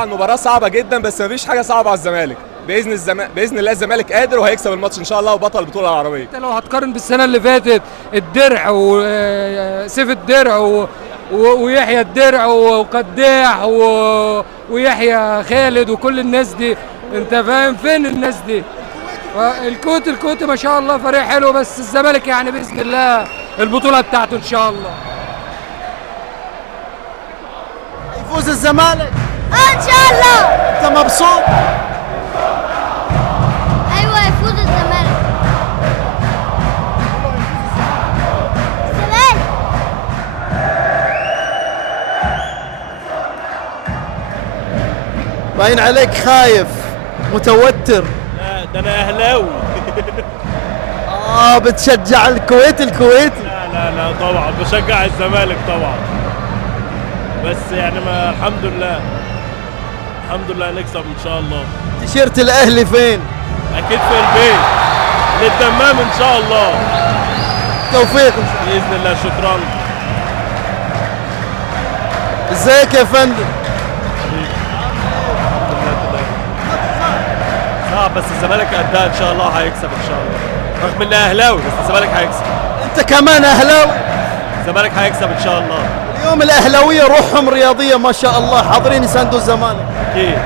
طبعا مباراه صعبه جدا، بس مفيش حاجه صعبه على الزمالك. باذن الله الزمالك قادر وهيكسب الماتش ان شاء الله وبطل البطوله العربيه. انت لو هتقارن بالسنه اللي فاتت، الدرع وسيف الدرع ويحيى الدرع وقداح ويحيى خالد وكل الناس دي، انت فاهم فين الناس دي؟ الكوت ما شاء الله فريق حلو، بس الزمالك يعني باذن الله البطوله بتاعته ان شاء الله. يفوز الزمالك ان شاء الله. انت مبسوط؟ ايوه يفوز الزمالك. الزمالك. باين عليك خايف متوتر. لا ده انا اهلاوي. بتشجع الكويتي؟ لا طبعا بشجع الزمالك طبعا، بس يعني ما الحمد لله نكسب ان شاء الله. تيشيرت الاهلي فين؟ اكيد في البيت للدمام ان شاء الله. توفيق باذن الله. شكرا. ازيك يا فندم؟ صعب بس الزمالك قدها ان شاء الله، هيكسب ان شاء الله، رغم اني اهلاوي بس الزمالك هيكسب. انت كمان اهلاوي؟ الزمالك هيكسب ان شاء الله. اليوم الاهلاويه روحهم رياضيه ما شاء الله، حاضرين يساندوا الزمالك. اكيد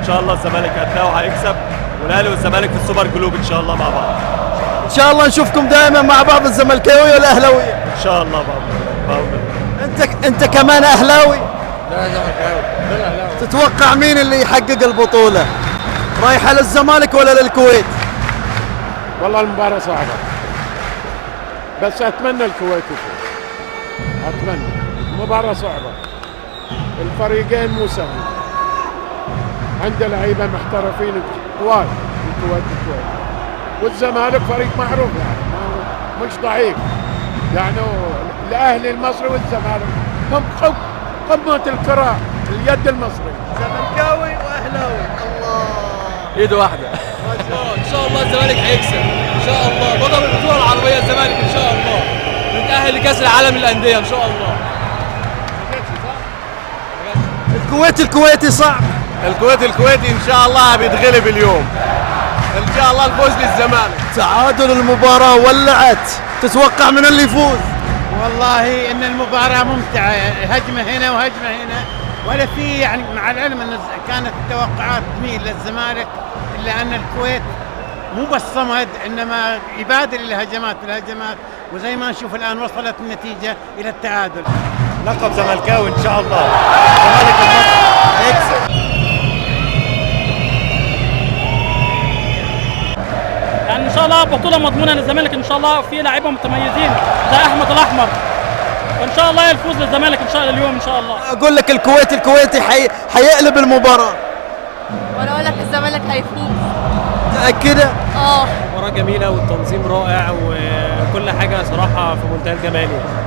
ان شاء الله الزمالك قدها وهيكسب، والاهلي والزمالك في السوبر جلوب ان شاء الله مع بعض. ان شاء الله نشوفكم دائما مع بعض، الزملكاويه والاهلاويه ان شاء الله. انت كمان اهلاوي؟ لا زملكاوي. تتوقع مين اللي يحقق البطوله؟ رايحه للزمالك ولا للكويت؟ والله المباراة صعبة، بس أتمنى الكويت يفوز. أتمنى. المباراة صعبة، الفريقين مو سهل، عنده لعيبة محترفين طوال. الكويت والزمالك فريق معروف يعني مش ضعيف يعني. الأهلي المصري والزمالك هم قمة الكرة اليد المصري. زملكاوي واهلاوي. الله ايد واحده. ان شاء الله الزمالك هيكسب ان شاء الله، بطل البطوله العربيه الزمالك ان شاء الله، نتاهل لكاس العالم للانديه ان شاء الله. الكويتي صعب. الكويتي ان شاء الله بيتغلب اليوم، ان شاء الله الفوز للزمالك. تعادل، المباراة ولعت، تتوقع من اللي يفوز؟ والله ان المباراة ممتعة، هجمة هنا وهجمة هنا، ولا في يعني، مع العلم ان كانت التوقعات تميل للزمالك، الا ان الكويت مو بس صمد، انما يبادر الهجمات، وزي ما نشوف الان وصلت النتيجة الى التعادل. لقب زملكاوي ان شاء الله. الزمالك هيكسب. يعني ان شاء الله بطوله مضمونه للزمالك ان شاء الله، في لاعيبه متميزين زي احمد الاحمر، وان شاء الله يفوز للزمالك ان شاء الله اليوم ان شاء الله. اقول لك الكويتي حيقلب المباراة. وانا اقول لك الزمالك هيفوز. متأكدة؟ مباراه جميله والتنظيم رائع وكل حاجه صراحه في منتهى الجمال يعني.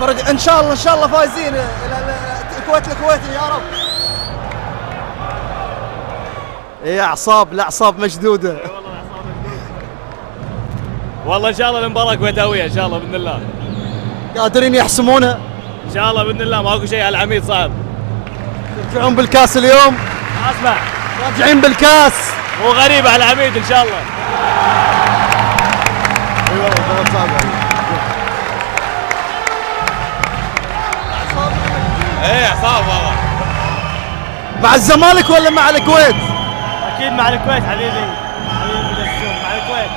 فرق ان شاء الله فايزين. الكويتي يا رب. ايه الاعصاب مشدوده. والله ان شاء الله المباراه كويتاويه ان شاء الله باذن الله. قادرين يحسمونها ان شاء الله باذن الله، ماكو شيء على العميد صعب. يرجعون بالكاس اليوم. اسمع، راجعين بالكاس. مو غريبه على العميد ان شاء الله. اي والله صعب. ايه اعصاب والله. مع الزمالك ولا مع الكويت؟ اكيد مع الكويت حبيبي مع الكويت.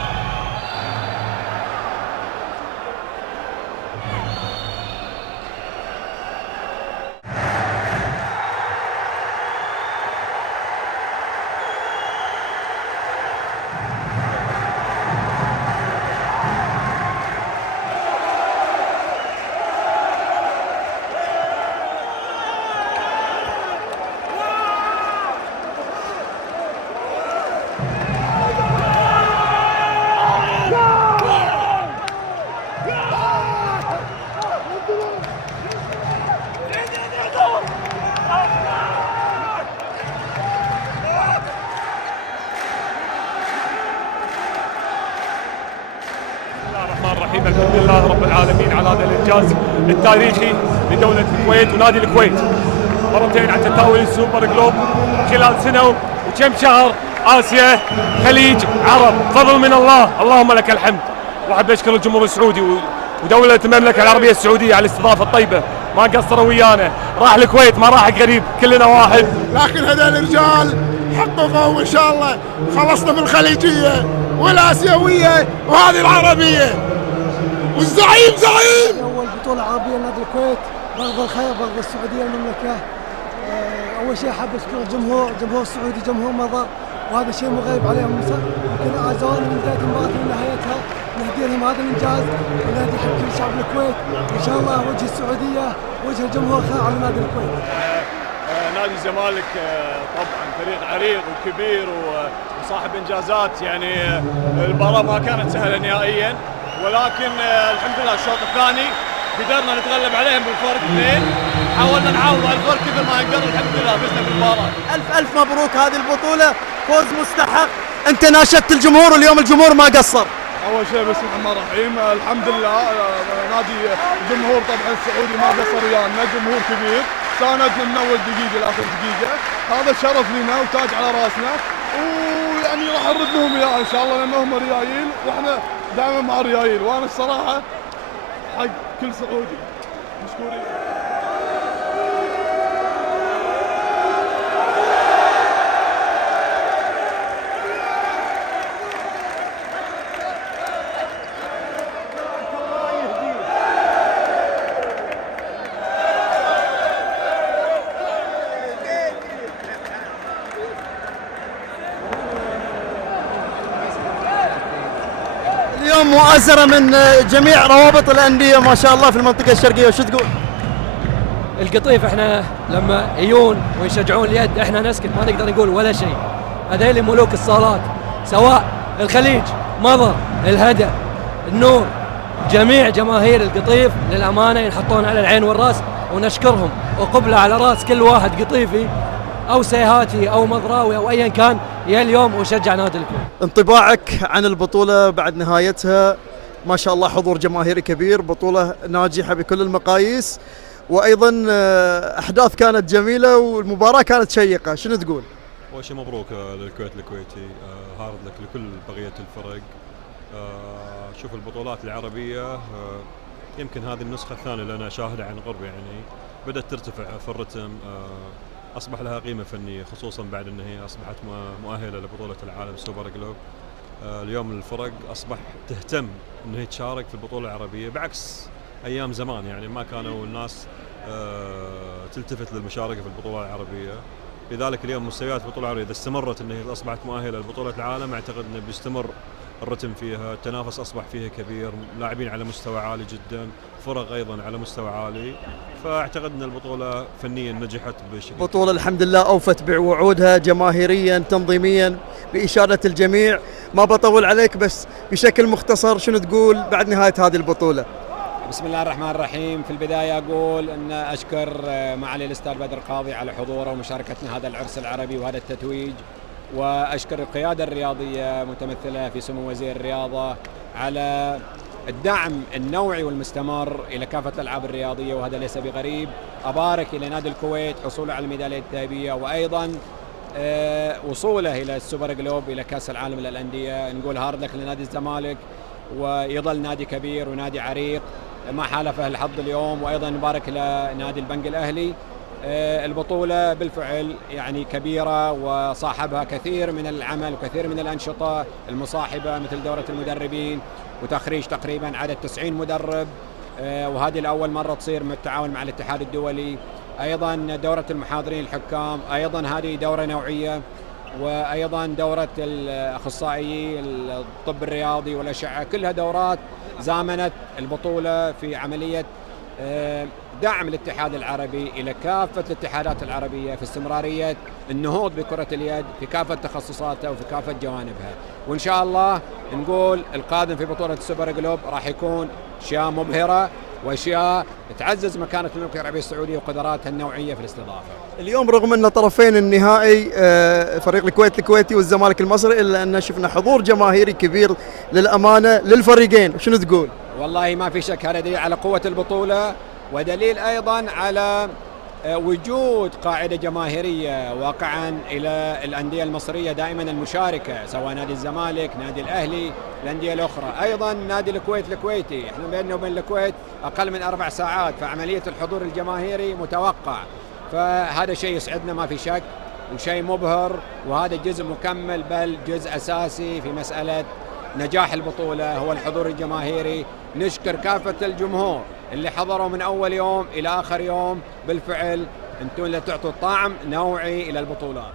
الرحيم. الحمد لله رب العالمين على هذا الانجاز التاريخي لدوله الكويت ونادي الكويت، مرتين على تتاول السوبر جلوب خلال سنه وكم شهر. اسيا، خليج، عرب، فضل من الله، اللهم لك الحمد. واحب اشكر الجمهور السعودي ودوله المملكه العربيه السعوديه على الاستضافه الطيبه، ما قصروا ويانا. راح الكويت ما راح قريب، كلنا واحد. لكن هذول الرجال حققوا وان شاء الله خلصنا من الخليجيه والاسيويه وهذه العربيه، والزعيم زعيم. اول بطوله عربيه لنادي الكويت، برضه الخير برضه السعوديه المملكه. اول شيء حاب اشكر الجمهور السعودي، جمهور مضى، وهذا الشيء مو غايب عليهم. يمكن اعزائنا من بدايه المباراه لنهايتها، نهدي لهم هذا الانجاز ونهدي حق كل شعب الكويت، وان شاء الله وجه السعوديه وجه الجمهور خير على نادي الكويت. نادي الزمالك طبعا فريق عريق وكبير وصاحب انجازات، يعني المباراه ما كانت سهله نهائيا، ولكن الحمد لله الشوط الثاني قدرنا نتغلب عليهم بالفرق 2، حاولنا نعوض الفرق كثر ما نقدر، الحمد لله فزنا بالمباراه. الف مبروك، هذه البطوله فوز مستحق. انت ناشدت الجمهور واليوم الجمهور ما قصر. اول شيء بسم الله الرحمن الرحيم، الحمد لله نادي الجمهور طبعا السعودي ما قصر ويانا، جمهور كبير ساندنا من اول دقيقه لاخر دقيقه، هذا شرف لنا وتاج على راسنا، ويعني راح نرد لهم اياه ان شاء الله لان هم ريايل واحنا دائما مع الريايل، وانا الصراحه حق كل سعودي مشكورين. اليوم مؤازرة من جميع روابط الأندية ما شاء الله في المنطقة الشرقية، وش تقول؟ القطيف احنا لما يجون ويشجعون اليد احنا نسكت، ما نقدر نقول ولا شيء. هذيل ملوك الصالات، سواء الخليج، مضر، الهدى، النور، جميع جماهير القطيف للامانه ينحطون على العين والراس، ونشكرهم وقبله على راس كل واحد قطيفي او سيهاتي او مضراوي او ايا كان يا اليوم وشجع نادي الكويت. انطباعك عن البطولة بعد نهايتها؟ ما شاء الله حضور جماهيري كبير، بطولة ناجحة بكل المقاييس، وايضا احداث كانت جميلة والمباراة كانت شيقة، شنو تقول؟ اول شيء مبروك للكويت الكويتي، هارد لك لكل بقية الفرق. شوف البطولات العربية يمكن هذه النسخة الثانية اللي انا اشاهدها عن قرب، يعني بدأت ترتفع في الرتم، اصبح لها قيمة فنية، خصوصا بعد ان هي اصبحت مؤهلة لبطولة العالم سوبر جلوب. اليوم الفرق اصبح تهتم ان هي تشارك في البطولة العربية، بعكس ايام زمان يعني ما كانوا الناس تلتفت للمشاركة في البطولة العربية. لذلك اليوم مستويات البطولة العربية اذا استمرت ان هي اصبحت مؤهلة لبطولة العالم، اعتقد انه بيستمر الرتم فيها، التنافس اصبح فيها كبير، لاعبين على مستوى عالي جدا، فرق ايضا على مستوى عالي، فاعتقد ان البطولة فنيا نجحت بشكل. بطولة الحمد لله اوفت بوعودها جماهيريا تنظيميا بإشادة الجميع. ما بطول عليك بس بشكل مختصر شنو تقول بعد نهاية هذه البطولة؟ بسم الله الرحمن الرحيم. في البداية أقول أن أشكر معالي الأستاذ بدر قاضي على حضوره ومشاركتنا هذا العرس العربي وهذا التتويج، وأشكر القيادة الرياضية متمثلة في سمو وزير الرياضة على الدعم النوعي والمستمر إلى كافة الألعاب الرياضية، وهذا ليس بغريب. أبارك إلى نادي الكويت حصوله على الميدالية الذهبية، وأيضا وصوله إلى السوبر جلوب إلى كأس العالم للأندية. نقول هارد لك لنادي الزمالك، ويظل نادي كبير ونادي عريق ما حالفه الحظ اليوم، وأيضا نبارك لنادي البنك الأهلي. البطولة بالفعل يعني كبيرة وصاحبها كثير من العمل وكثير من الأنشطة المصاحبة، مثل دورة المدربين وتخريج تقريبا عدد 90 مدرب، وهذه الأول مرة تصير بالتعاون مع الاتحاد الدولي. أيضا دورة المحاضرين الحكام، أيضا هذه دورة نوعية، وأيضا دورة الأخصائيين الطب الرياضي والأشعة، كلها دورات زامنت البطولة في عملية دعم الاتحاد العربي إلى كافة الاتحادات العربية في استمرارية النهوض بكرة اليد في كافة تخصصاتها وفي كافة جوانبها. وإن شاء الله نقول القادم في بطولة السوبر جلوب راح يكون أشياء مبهرة وأشياء تعزز مكانة المملكة العربية السعودية وقدراتها النوعية في الاستضافة. اليوم رغم أن طرفين النهائي فريق الكويت الكويتي والزمالك المصري، إلا أن شفنا حضور جماهيري كبير للأمانة للفريقين، شنو تقول؟ والله ما في شك، هذا دليل على قوة البطولة، ودليل أيضا على وجود قاعدة جماهيرية واقعا إلى الأندية المصرية دائما المشاركة، سواء نادي الزمالك، نادي الأهلي، الأندية الأخرى. أيضا نادي الكويت الكويتي، احنا بيننا وبين الكويت أقل من 4 ساعات، فعملية الحضور الجماهيري متوقع، فهذا شيء يسعدنا ما في شك وشيء مبهر، وهذا جزء مكمل بل جزء أساسي في مسألة نجاح البطولة هو الحضور الجماهيري. نشكر كافة الجمهور اللي حضروا من أول يوم إلى آخر يوم، بالفعل أنتم اللي تعطوا طعم نوعي إلى البطولات.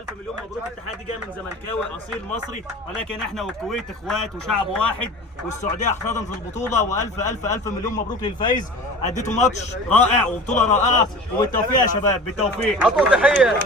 ألف مليون مبروك. التحدي جاي من زملكاوي اصيل مصري، ولكن احنا والكويت اخوات وشعب واحد، والسعوديه احتضنت في البطوله، والف الف الف مليون مبروك للفايز. اديتوا ماتش رائع وبطوله رائعه، وبالتوفيق يا شباب، بالتوفيق. عطوا تحيه.